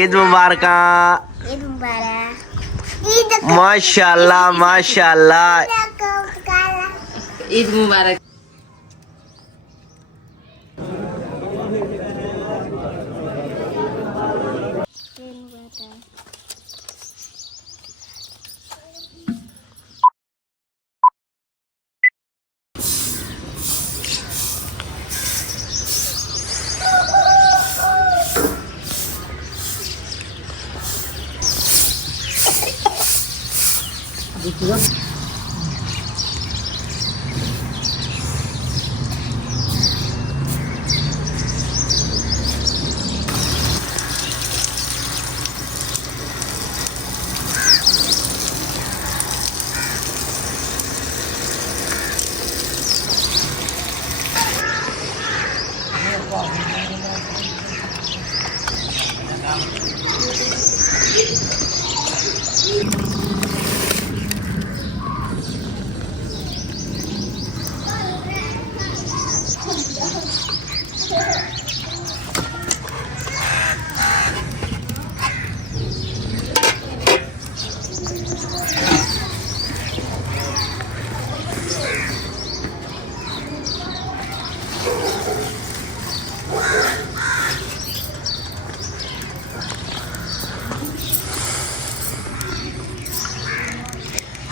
ईद मुबारक। ईद मुबारक। माशाल्लाह माशाल्लाह। ईद मुबारक।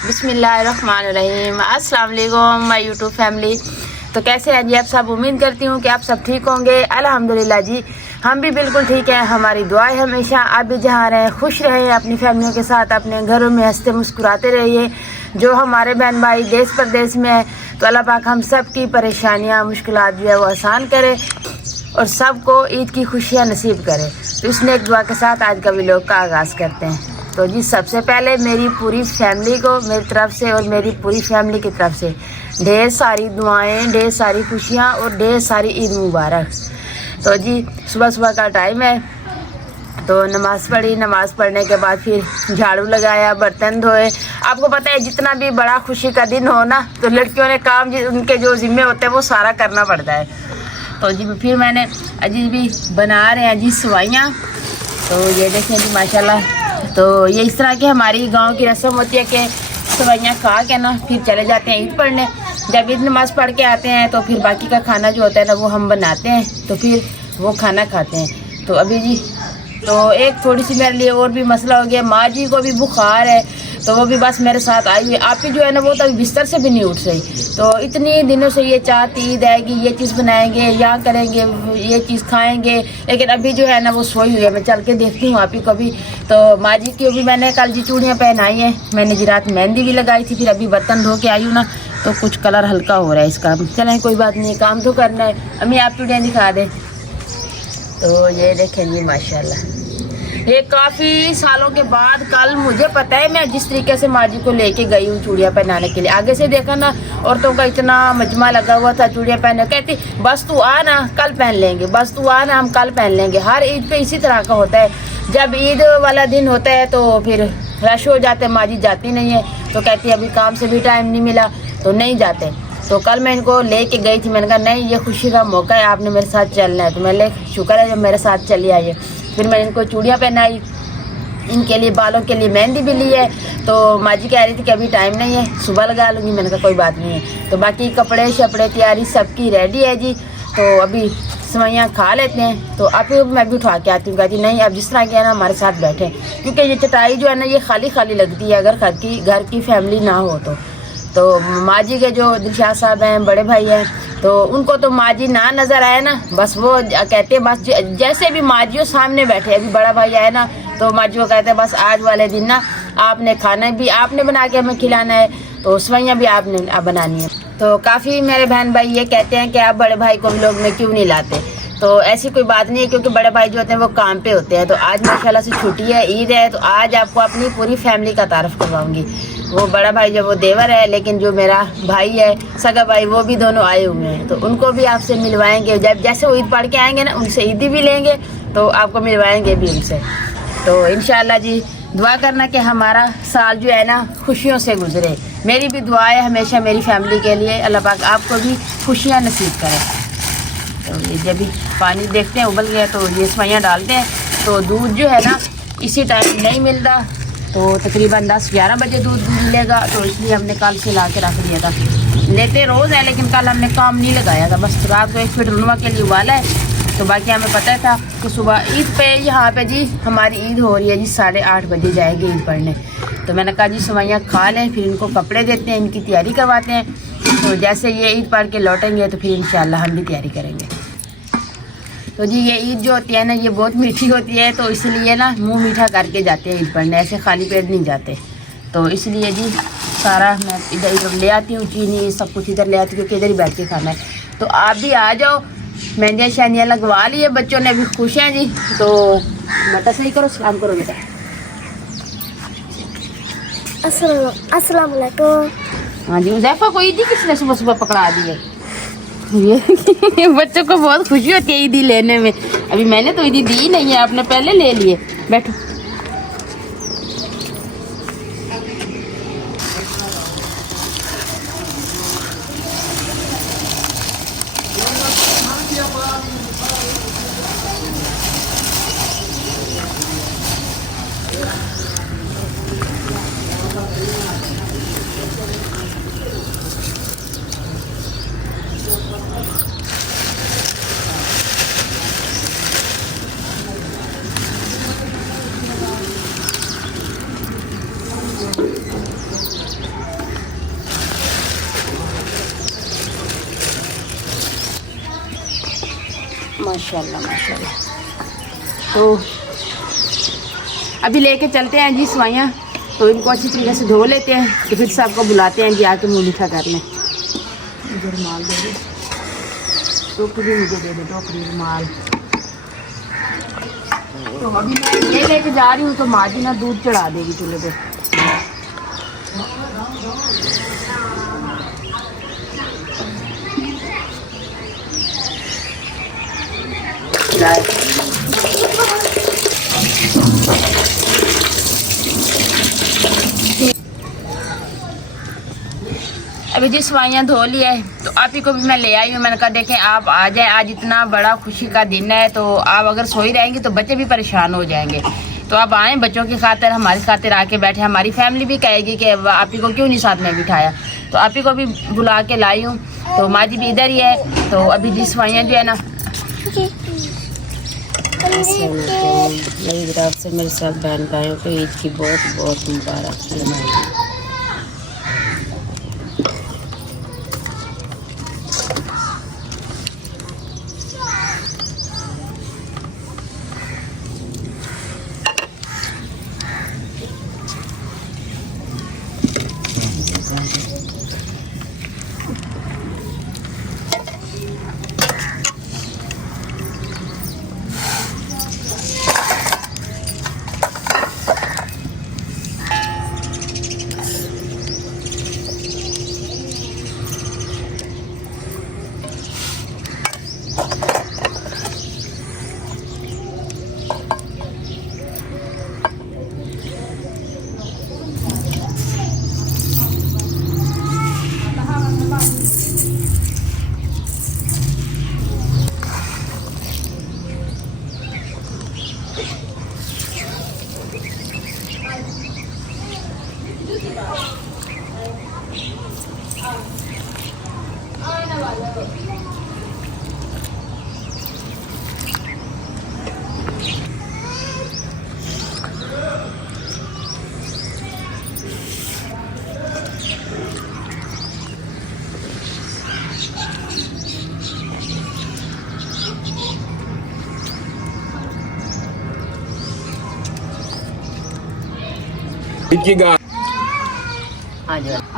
बिस्मिल्लाहिर्रहमानिर्रहीम। अस्सलाम वालेकुम माय यूट्यूब फैमिली। तो कैसे हैं जी आप सब? उम्मीद करती हूँ कि आप सब ठीक होंगे। अल्हम्दुलिल्लाह जी हम भी बिल्कुल ठीक हैं। हमारी दुआ है हमेशा आप भी जहाँ रहें खुश रहें, अपनी फैमिलियों के साथ अपने घरों में हंसते मुस्कुराते रहिए। जो हमारे बहन भाई देश प्रदेश में है तो अल्लाह पाक हम सब की परेशानियाँ मुश्किलात जो है वो आसान करे और सबको ईद की खुशियाँ नसीब करे। तो इसने एक दुआ के साथ आज का व्लॉग का आगाज़ करते हैं। तो जी सबसे पहले मेरी पूरी फैमिली को मेरी तरफ से और मेरी पूरी फैमिली की तरफ से ढेर सारी दुआएं, ढेर सारी खुशियाँ और ढेर सारी ईद मुबारक। तो जी सुबह सुबह का टाइम है तो नमाज़ पढ़ी, नमाज़ पढ़ने के बाद फिर झाड़ू लगाया, बर्तन धोए। आपको पता है जितना भी बड़ा खुशी का दिन हो ना तो लड़कियों ने काम उनके जो ज़िम्मे होते हैं वो सारा करना पड़ता है। तो जी फिर मैंने अजी भी बना रहे हैं जी सवाइयाँ। तो ये देखें जी माशाल्लाह। तो ये इस तरह की हमारी गांव की रस्म होती है कि सवाइयाँ खा के ना फिर चले जाते हैं ईद पढ़ने। जब ईद नमाज़ पढ़ के आते हैं तो फिर बाकी का खाना जो होता है ना वो हम बनाते हैं तो फिर वो खाना खाते हैं। तो अभी जी तो एक थोड़ी सी मेरे लिए और भी मसला हो गया, माँ जी को भी बुखार है तो वो भी बस मेरे साथ आई हुई। आप ही जो है ना वो तो अभी बिस्तर से भी नहीं उठ रही। तो इतनी दिनों से ये चाहती ईद आएगी, ये चीज़ बनाएंगे, यहाँ करेंगे, ये चीज़ खाएंगे, लेकिन अभी जो है ना वो सोई हुई है। मैं चल के देखती हूँ आप ही को भी। तो माँ जी की भी मैंने कल जी चूड़ियाँ पहनाई हैं, मैंने जी रात मेहंदी भी लगाई थी। फिर अभी बर्तन धो के आई हूँ ना तो कुछ कलर हल्का हो रहा है इसका। चलें कोई बात नहीं, काम तो करना है। अम्मी आप चूड़ियाँ दिखा दें। तो ये देखें जी माशाल्लाह, ये काफ़ी सालों के बाद कल मुझे पता है मैं जिस तरीके से माँ जी को लेके गई हूँ चूड़ियाँ पहनाने के लिए। आगे से देखा ना औरतों का इतना मजमा लगा हुआ था चूड़ियाँ पहनने। कहती बस तू आ ना कल पहन लेंगे, बस तू आ ना हम कल पहन लेंगे। हर ईद पे इसी तरह का होता है। जब ईद वाला दिन होता है तो फिर रश हो जाते, माँ जी जाती नहीं है। तो कहती अभी काम से भी टाइम नहीं मिला तो नहीं जाते। तो कल मैं इनको लेके गई थी, मैंने कहा नहीं ये खुशी का मौका है, आपने मेरे साथ चलना है। तो मैं शुक्र है जब मेरे साथ चली आई है। फिर मैंने इनको चूड़ियाँ पहनाई, इनके लिए बालों के लिए मेहंदी भी ली है। तो माँ जी कह रही थी कि अभी टाइम नहीं है, सुबह लगा लूँगी। मैंने कहा कोई बात नहीं है। तो बाकी कपड़े शपड़े तैयारी सबकी रेडी है जी। तो अभी सवैयाँ खा लेते हैं। तो आप मैं भी उठा के आती हूँ। कहती नहीं अब जिस तरह के है ना हमारे साथ बैठे, क्योंकि ये चटाई जो है ना ये खाली खाली लगती है अगर घर की फैमिली ना हो तो। तो माँ जी के जो दिलशाद साहब हैं, बड़े भाई हैं, तो उनको तो माँ जी ना नज़र आए ना बस वो कहते हैं बस जैसे भी माँ जी सामने बैठे। अभी बड़ा भाई आए ना तो माँ जी को कहते हैं बस आज वाले दिन ना आपने खाना भी आपने बना के हमें खिलाना है, तो सवैयाँ भी आपने बनानी है। तो काफ़ी मेरे बहन भाई ये कहते हैं कि आप बड़े भाई को भी लोग में क्यों नहीं लाते। तो ऐसी कोई बात नहीं है, क्योंकि बड़े भाई जो होते हैं वो काम पे होते हैं। तो आज माशाल्लाह से छुट्टी है, ईद है, तो आज आपको अपनी पूरी फैमिली का तारुफ करवाऊंगी। वो बड़ा भाई जो वो देवर है, लेकिन जो मेरा भाई है सगा भाई वो भी दोनों आए हुए हैं। तो उनको भी आपसे मिलवाएंगे। जब जैसे वो ईद पढ़ के आएंगे ना उनसे ईदी भी लेंगे तो आपको मिलवाएंगे भी उनसे। तो इंशाल्लाह जी दुआ करना कि हमारा साल जो है ना खुशियों से गुजरे। मेरी भी दुआ है हमेशा मेरी फैमिली के लिए, अल्लाह पाक आपको भी खुशियाँ नसीब करे। तो ये जब भी पानी देखते हैं उबल गया तो ये सवैयाँ डालते हैं तो दूध जो है ना इसी टाइम नहीं मिलता, तो तकरीबन 10-11 बजे दूध मिलेगा, तो इसलिए हमने कल से ला के रख दिया था। लेते रोज़ है लेकिन कल हमने काम नहीं लगाया था, बस रात को 1 फीट रुनवा के लिए उबाला है। तो बाकी हमें पता था कि सुबह ईद पे यहाँ पे जी हमारी ईद हो रही है जी, 8:30 बजे जाएगी ईद पढ़ने। तो मैंने कहा जी सवाइयाँ खा लें, फिर इनको कपड़े देते हैं, इनकी तैयारी करवाते हैं। तो जैसे ये ईद पढ़ के लौटेंगे तो फिर इंशाल्लाह हम भी तैयारी करेंगे। तो जी ये ईद जो होती है ना ये बहुत मीठी होती है, तो इसलिए ना मुंह मीठा करके जाते हैं ईद पढ़ने, ऐसे खाली पेट नहीं जाते। तो इसलिए जी सारा मैं इधर ले आती हूँ, चीनी सब कुछ इधर ले आती हूँ क्योंकि इधर ही बैठ के खाना है। तो आप भी आ जाओ, मेहंदियाँ शहनियाँ लगवा ली है बच्चों ने, अभी खुश हैं जी। तो बेटा सही करो, सलाम करो बेटा। अस्सलाम वालेकुम। हाँ जी, उज़ैफा को ईदी किसने सुबह सुबह पकड़ा दी है? ये बच्चों को बहुत खुशी होती है ईदी लेने में। अभी मैंने तो ईदी दी नहीं है, आपने पहले ले लिए। बैठो। माशाल्लाह माशाल्लाह। तो अभी लेके चलते हैं जी सवाइयाँ, तो इनको अच्छी तरीके से धो लेते हैं, तो फिर सबको बुलाते हैं जी आके मुँह मीठा कर लें। मुझे रुमाल दे दो, टोकरी मुझे दे दो, टोकरी रुमाल। तो अभी मैं ये लेके जा रही हूँ, तो माँ जी ना दूध चढ़ा देगी चूल्हे पे। अभी जी सवाइयाँ धो लिया है, तो आप ही को भी मैं ले आई हूँ। मैंने कहा देखें आप आ जाए, आज इतना बड़ा खुशी का दिन है, तो आप अगर सोई रहेंगी तो बच्चे भी परेशान हो जाएंगे। तो आप आए बच्चों की खातिर, हमारी खातिर आके बैठे। हमारी फैमिली भी कहेगी कि आप ही को क्यों नहीं साथ में बिठाया, तो आप ही को भी बुला के लाई हूँ। तो माँ जी भी इधर ही है। तो अभी जी सवाइयाँ जो है ना, मेरी तरफ से मेरे साथ बहन भाइयों को ईद की बहुत बहुत मुबारक।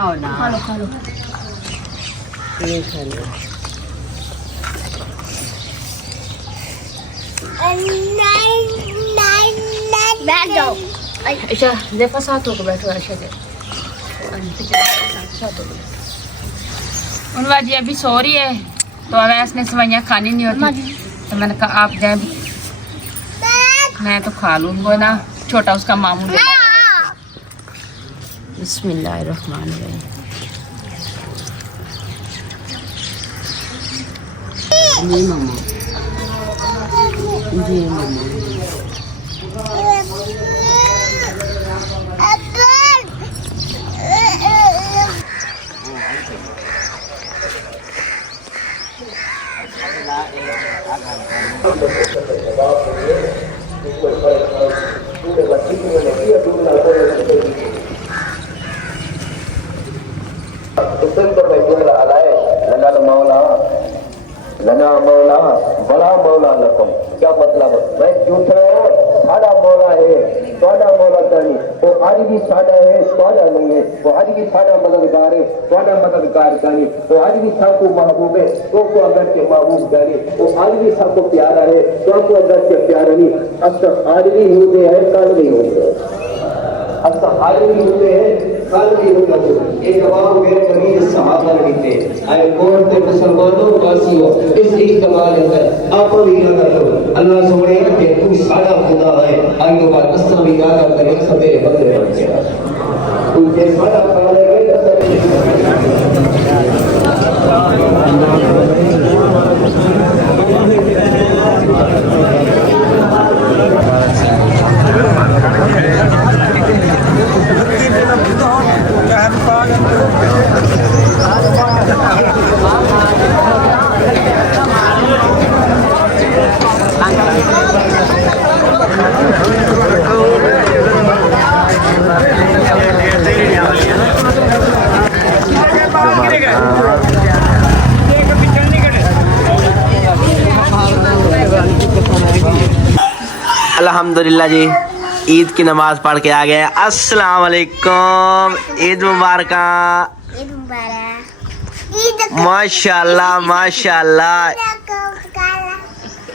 आओ ना, खा लो खा लो, ये खा लो। बैठ जाओ। अच्छा देखो साथ होकर बैठो। अच्छा उनवा जी अभी सो रही है, तो अवैस ने सवाइयाँ खानी नहीं होती, तो मैंने कहा आप जाए, मैं तो खा लूँगा ना, छोटा उसका मामू। बिस्मिल्लाहिर्रहमानिर्रहीम। जी मामा, जी मामा। लना मौला बड़ा मौला लकम। क्या मतलब? मैं झूठा हूँ, साड़ा मौला है, साड़ा मौला नहीं। वो आज भी साड़ा है, साड़ा नहीं है। वो आज भी साड़ा मददगार है, साड़ा मददगार नहीं। वो आज भी सबको महबूब है, तो को अगर के महबूब जाने। वो आज भी सबको प्यारा है, तो को अगर के प्यारा नहीं। अब तक आज भी होते हैं, कल नहीं होते। अब तक आज भी होते हैं, कल भी होते। ये जवाब मेरे कभी सहाबा नहीं थे। आए कौन थे मुसलमानों वासियों, इस इस्तेमाल है आप भी याद करो। अल्लाह सोने के तू सारा खुदा है। आगे बात असल भी याद करें, सवेरे बदले बच्चे तू ये सारा खुदा है। अल्हम्दुलिल्लाह जी, ईद की नमाज पढ़ के आ गए। अस्सलाम वालेकुम, ईद मुबारक। ईद मुबारक। माशाल्लाह माशाल्लाह,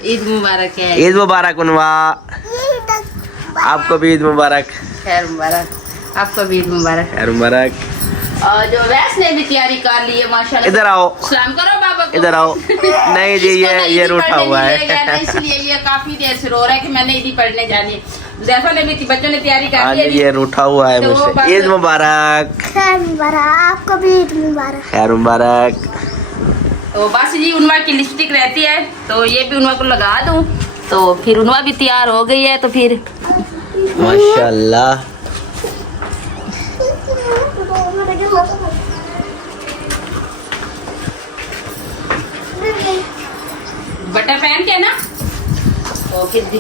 ईद मुबारक है। ईद मुबारक उनवा, आपको भी ईद मुबारक। खैर मुबारक, आपको भी ईद मुबारक। खैर मुबारक। और जो वैस ने भी तैयारी कर ली है माशाल्लाह। इधर आओ, सलाम करो बाबा को। इधर आओ। नहीं जी, ये रूठा हुआ है, इसलिए ये काफी देर से रो रहा है कि मैंने ईदी पढ़ने जानी है। जैसा ने भी बच्चों ने तैयारी कर ली है। ये रूठा हुआ है तो मुझसे। ईद मुबारक। खैर मुबारक, आपको भी ईद मुबारक। खैर मुबारक। तो बस जी उनवा की लिपस्टिक रहती है, तो ये भी उनवा को लगा दूं, तो फिर उनवा भी तैयार हो गई है। तो फिर माशाल्लाह। बटर पहन के ना, तो फिर भी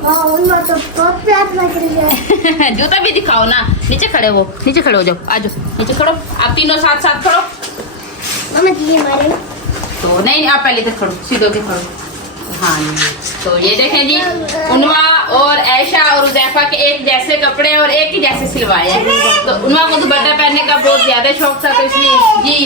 तो बहुत प्यार लग रही है। जूता भी दिखाओ ना। नीचे खड़े हो, नीचे खड़े हो जाओ, आ जाओ नीचे खड़ो। आप तीनों साथ साथ खड़ो। मम्मी जी हमारे तो नहीं, आप पहले तक खड़ो, सीधे के खड़ो। हाँ तो ये देखें जी, उनवा और ऐशा और उज़ैफा के एक जैसे कपड़े और एक ही जैसे सिलवाए हैं। तो उनवा को दुपट्टा पहनने का बहुत ज्यादा शौक था, तो इसलिए जी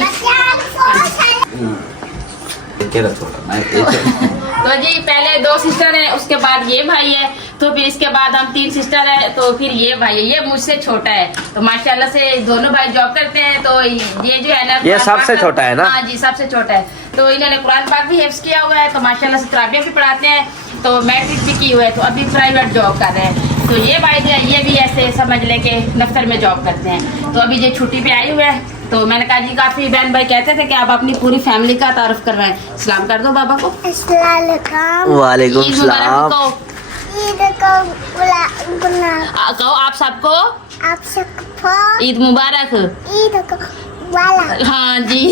तो जी पहले 2 सिस्टर है, उसके बाद ये भाई है, तो फिर इसके बाद हम 3 सिस्टर है, तो फिर ये भाई है, ये मुझसे छोटा है। तो माशाल्लाह से दोनों भाई जॉब करते हैं। तो ये जो है ना, ये सबसे छोटा है ना? हाँ जी, सबसे छोटा है। तो इन्होंने कुरान पाक भी हिफ्ज़ किया हुआ है, तो माशाल्लाह से तराबिया भी पढ़ाते हैं, तो मैट्रिक भी की हुआ है, तो अभी प्राइवेट जॉब कर रहे हैं। तो ये भाई जो है, ये भी ऐसे समझ ले के दफ्तर में जॉब करते हैं। तो अभी ये छुट्टी पे आए हुए हैं, तो मैंने कहा जी, काफी बहन भाई कहते थे कि आप अपनी पूरी फैमिली का तारुफ करवाएं। सलाम कर दो बाबा को। अस्सलाम वालेकुम। वालेकुम ईद मुबारक सलाम। कहो। ईद को कहो आप सबको आप सबको ईद मुबारक। ईद को वाला। हाँ जी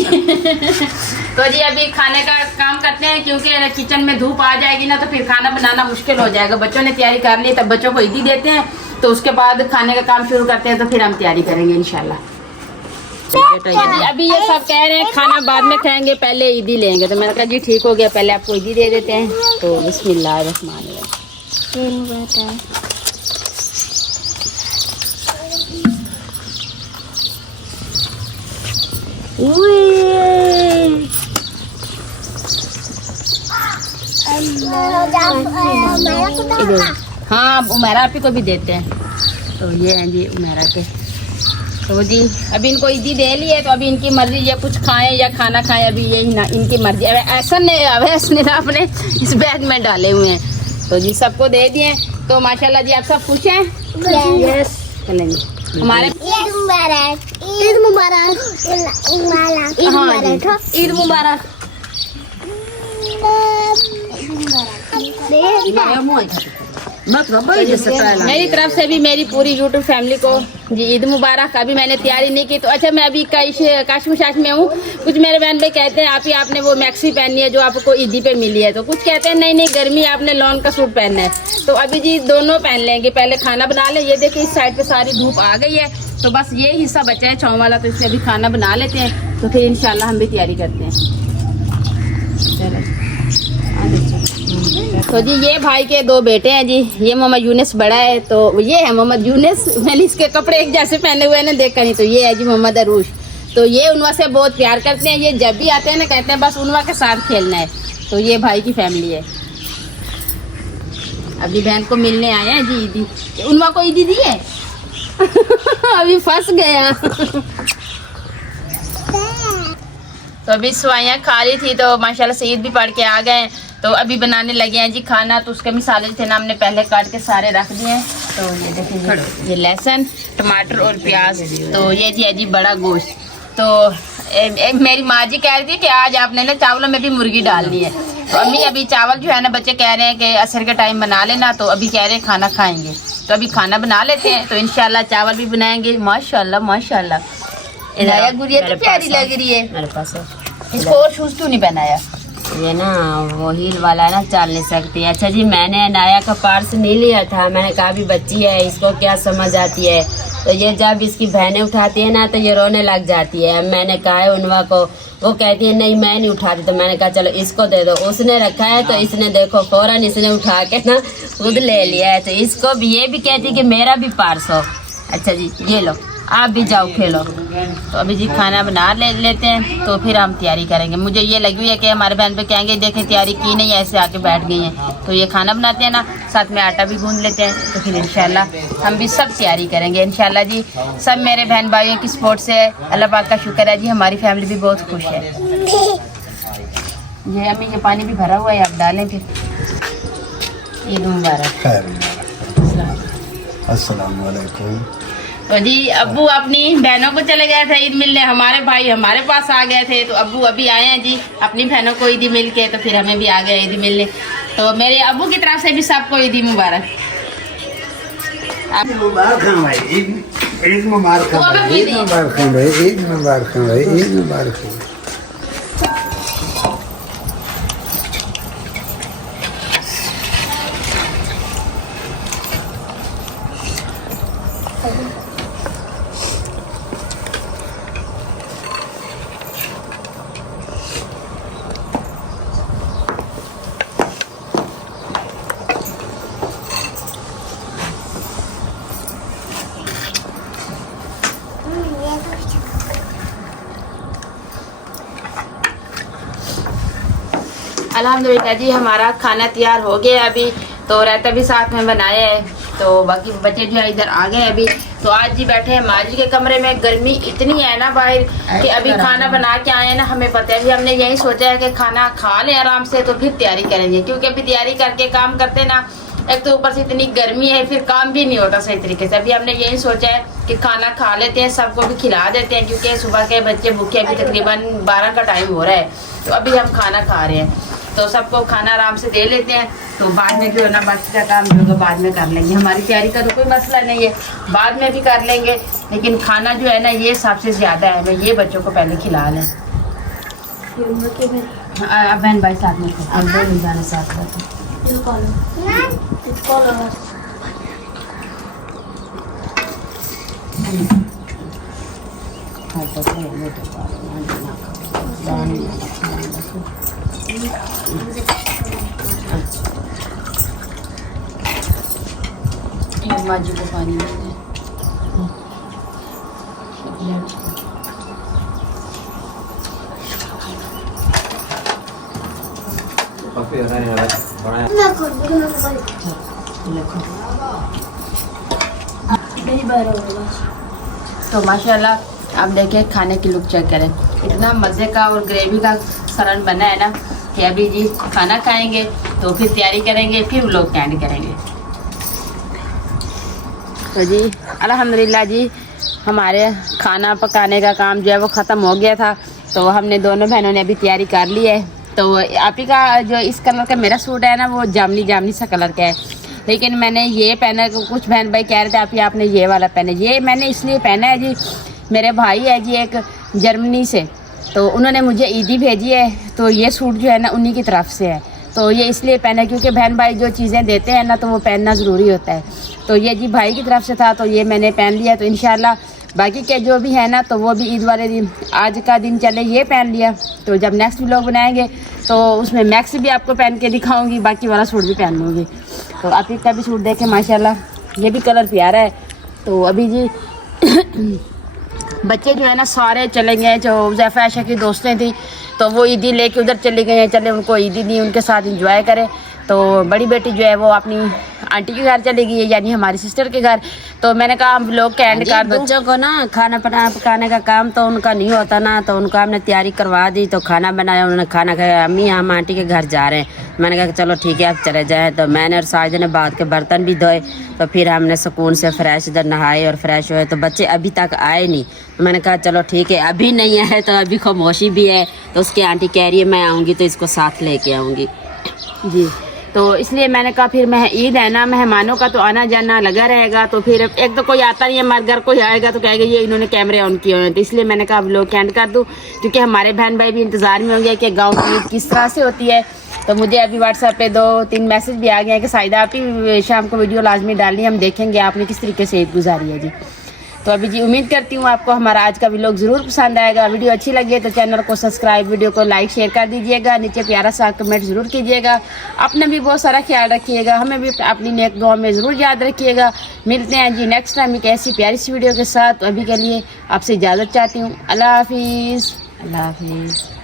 तो जी अभी खाने का काम करते हैं, क्योंकि किचन में धूप आ जाएगी ना, तो फिर खाना बनाना मुश्किल हो जाएगा। बच्चों ने तैयारी कर ली, तब बच्चों को ईदी देते हैं, तो उसके बाद खाने का काम शुरू करते हैं, तो फिर हम तैयारी करेंगे इंशाल्लाह। अभी ये सब कह रहे हैं खाना बाद में खाएंगे, पहले ईदी लेंगे। तो मैंने कहा जी ठीक हो गया, पहले आपको ईदी दे देते हैं। तो बिस्मिल्लाह रहमान रहीम। हाँ उमेरा आपी को भी देते हैं। तो ये हैं जी उमेरा के। तो जी अभी इनको ईदी दे ली है, तो अभी इनकी मर्जी, ये कुछ खाएं या खाना खाएं, अभी यही ना इनकी मर्जी। ऐसा नहीं अवैस ने ना अपने इस बैग में डाले हुए हैं, तो जी सबको दे दिए। तो माशाल्लाह जी आप सब खुश हैं? यस चलेंगे हमारे। ईद मुबारक। ईद मुबारक। ईद मुबारक। ईद मुबारक। मेरी तरफ से भी मेरी पूरी यूट्यूब फैमिली को जी ईद मुबारक। अभी मैंने तैयारी नहीं की तो अच्छा मैं अभी काशमशाश में हूँ। कुछ मेरे बहन भाई कहते हैं आप ही आपने वो मैक्सी पहनी है जो आपको ईदी पे मिली है, तो कुछ कहते हैं नहीं नहीं गर्मी आपने लॉन का सूट पहनना है। तो अभी जी दोनों पहन लेंगे, पहले खाना बना लें। ये देखिए इस साइड पे सारी धूप आ गई है तो बस ये हिस्सा बचा है छाँव वाला, तो इससे अभी खाना बना लेते हैं तो फिर इंशाल्लाह हम भी तैयारी करते हैं। तो जी ये भाई के 2 बेटे हैं जी, ये मोहम्मद यूनिस बड़ा है, तो ये है मोहम्मद यूनिस। मैंने इसके कपड़े एक जैसे पहने हुए हैं देखा नहीं। तो ये है जी मोहम्मद अरूश, तो ये उनवा से बहुत प्यार करते हैं। ये जब भी आते हैं ना कहते हैं बस उनवा के साथ खेलना है। तो ये भाई की फैमिली है। अभी बहन को मिलने आए हैं जी ईदी। उनवा को ईदी दी है अभी फंस गया तो अभी सवाइयाँ खा रही थी तो माशाल्लाह से ईद भी पढ़ के आ गए। तो अभी बनाने लगे हैं जी खाना। तो उसके मिसाले थे ना हमने पहले काट के सारे रख दिए हैं। तो ये देखिए ये लहसुन टमाटर और प्याज। तो ये जी है जी बड़ा गोश्त। तो मेरी माँ जी कह रही थी कि आज आपने ना चावलों में भी मुर्गी डालनी है। तो अम्मी अभी चावल जो है ना बच्चे कह रहे हैं कि असर के टाइम बना लेना, तो अभी कह रहे हैं खाना खाएंगे। तो अभी खाना बना लेते हैं तो इंशाल्लाह चावल भी बनाएंगे। माशाल्लाह माशाल्लाह इनाया गुड़िया तो प्यारी लग रही है मेरे पास। इसको और शूज क्यों नहीं पहनाया? ये ना वो हील वाला ना चल नहीं सकती। अच्छा जी मैंने अनाया का पार्स नहीं लिया था। मैंने कहा भी बच्ची है इसको क्या समझ आती है। तो ये जब इसकी बहनें उठाती है ना तो ये रोने लग जाती है। मैंने कहा है उनवा को, वो कहती है नहीं मैं नहीं उठाती। तो मैंने कहा चलो इसको दे दो। उसने रखा है तो इसने देखो फौरन इसने उठा के ना खुद ले लिया है। तो इसको भी ये भी कहती है कि मेरा भी पार्स हो। अच्छा जी ये लो आप भी जाओ खेलो। तो अभी जी खाना बना लेते हैं तो फिर हम तैयारी करेंगे। मुझे ये लगी हुई है कि हमारे बहन पे कहेंगे देखें तैयारी की नहीं ऐसे आके बैठ गई हैं। तो ये खाना बनाते हैं ना साथ में आटा भी गूंद लेते हैं तो फिर इंशाल्लाह हम भी सब तैयारी करेंगे इंशाल्लाह जी। सब मेरे बहन भाइयों की सपोर्ट से अल्लाह पाक का शुक्र है जी, हमारी फैमिली भी बहुत खुश है। ये अम्मी ये पानी भी भरा हुआ है आप डालें फिर। ईद मुबारक। अस्सलाम वालेकुम। तो जी अब्बू अपनी बहनों को चले गए थे ईद मिलने, हमारे भाई हमारे पास आ गए थे। तो अब्बू अभी आए हैं जी अपनी बहनों को ईदी मिल के, तो फिर हमें भी आ गए ईदी मिलने। तो मेरे अब्बू की तरफ से भी सबको ईदी मुबारक। मुबारक है भाई, ईद मुबारक है भाई, ईद मुबारक है भाई, ईद मुबारक है भाई, ईद मुबारक है। अल्हम्दुलिल्लाह जी हमारा खाना तैयार हो गया अभी। तो रायता भी साथ में बनाया है। तो बाकी बच्चे जो है इधर आ गए अभी। तो आज जी बैठे हैं माँ जी के कमरे में। गर्मी इतनी है ना बाहर कि अभी खाना बना के आए हैं ना, हमें पता है भी हमने यही सोचा है कि खाना खा लें आराम से तो फिर तैयारी करेंगे। क्योंकि अभी तैयारी करके काम करते ना, एक तो ऊपर से इतनी गर्मी है फिर काम भी नहीं होता सही तरीके से। अभी हमने यही सोचा है कि खाना खा लेते हैं, सबको भी खिला देते हैं क्योंकि सुबह के बच्चे भूखे, अभी तकरीबन 12 का टाइम हो रहा है। तो अभी हम खाना खा रहे हैं तो सबको खाना आराम से दे लेते हैं। तो बाद में जो है ना बाकी का काम जो होगा बाद में कर लेंगे। हमारी तैयारी का तो कोई मसला नहीं है, बाद में भी कर लेंगे। लेकिन खाना जो है ना ये सबसे ज़्यादा है। मैं ये बच्चों को पहले खिला लें। बहन भाई साथ में अब दो जाने साथ रहते। माँ जी को पानी दे दें। तो माशाल्लाह आप देखें खाने की लुक चेक करें, इतना मज़े का और ग्रेवी का सालन बना है ना कि अभी जी खाना खाएंगे तो फिर तैयारी करेंगे, फिर लोग कैंड करेंगे। तो जी अल्हम्दुलिल्लाह जी हमारे खाना पकाने का काम जो है वो ख़त्म हो गया था। तो हमने दोनों बहनों ने अभी तैयारी कर ली है। तो आप ही का जो इस कलर का मेरा सूट है ना वो जामनी जामनी सा कलर का है। लेकिन मैंने ये पहना, कुछ बहन भाई कह रहे थे आप आपने ये वाला पहना। ये मैंने इसलिए पहना है जी, मेरे भाई है जी एक जर्मनी से, तो उन्होंने मुझे ईदी भेजी है, तो ये सूट जो है ना उन्हीं की तरफ से है, तो ये इसलिए पहना, क्योंकि बहन भाई जो चीज़ें देते हैं ना तो वो पहनना ज़रूरी होता है। तो ये जी भाई की तरफ से था, तो ये मैंने पहन लिया। तो इंशाल्लाह बाकी के जो भी है ना तो वो भी ईद वाले दिन, आज का दिन चले ये पहन लिया, तो जब नेक्स्ट व्लॉग बनाएंगे तो उसमें मैक्सी भी आपको पहन के दिखाऊंगी, बाकी वाला सूट भी पहन लूँगी। तो आप का भी सूट देखें माशाल्लाह, ये भी कलर प्यारा है। तो अभी जी बच्चे जो है ना सारे चले गए, जो ज़ैफ़ा आयशा की दोस्तें थी तो वो ईदी लेके उधर चले गए हैं, चले उनको ईदी दी, उनके साथ इंजॉय करें। तो बड़ी बेटी जो है वो अपनी आंटी के घर चली गई है, यानी हमारी सिस्टर के घर। तो मैंने कहा हम लोग का एंड कर दूं। बच्चों को ना खाना पकाने का काम तो उनका नहीं होता ना, तो उनको हमने तैयारी करवा दी, तो खाना बनाया, उन्होंने खाना खाया। अम्मी हम आंटी के घर जा रहे हैं, मैंने कहा चलो ठीक है आप चले जाए। तो मैंने और साजिद ने बाद के बर्तन भी धोए, तो फिर हमने सुकून से फ्रेश इधर नहाए और फ्रेश हुए। तो बच्चे अभी तक आए नहीं, तो मैंने कहा चलो ठीक है, अभी नहीं आए तो अभी खामोशी भी है। तो उसकी आंटी कह रही है मैं आऊँगी तो इसको साथ लेके आऊँगी जी। तो इसलिए मैंने कहा फिर ईद है ना, मेहमानों का तो आना जाना लगा रहेगा, तो फिर एक तो कोई आता नहीं है, हमारे घर कोई आएगा तो कहेगा ये इन्होंने कैमरे ऑन किए हुए हैं। तो इसलिए मैंने कहा अब लोग कैंड कर दूँ, क्योंकि हमारे बहन भाई भी इंतज़ार में होंगे कि गाँव की ईद किस तरह से होती है। तो मुझे अभी व्हाट्सएप पे 2-3 मैसेज भी आ गए हैं कि साइदा आप ही शाम को वीडियो लाजमी डालनी, हम देखेंगे आपने किस तरीके से ईद गुजारी है जी। तो अभी जी उम्मीद करती हूँ आपको हमारा आज का व्लॉग ज़रूर पसंद आएगा। वीडियो अच्छी लगी तो चैनल को सब्सक्राइब, वीडियो को लाइक शेयर कर दीजिएगा, नीचे प्यारा सा कमेंट ज़रूर कीजिएगा। अपना भी बहुत सारा ख्याल रखिएगा, हमें भी अपनी नेक दुआ में ज़रूर याद रखिएगा। मिलते हैं जी नेक्स्ट टाइम एक ऐसी प्यारी सी वीडियो के साथ। अभी के लिए आपसे इजाज़त चाहती हूँ। अल्लाह हाफिज़। अल्लाह हाफिज़।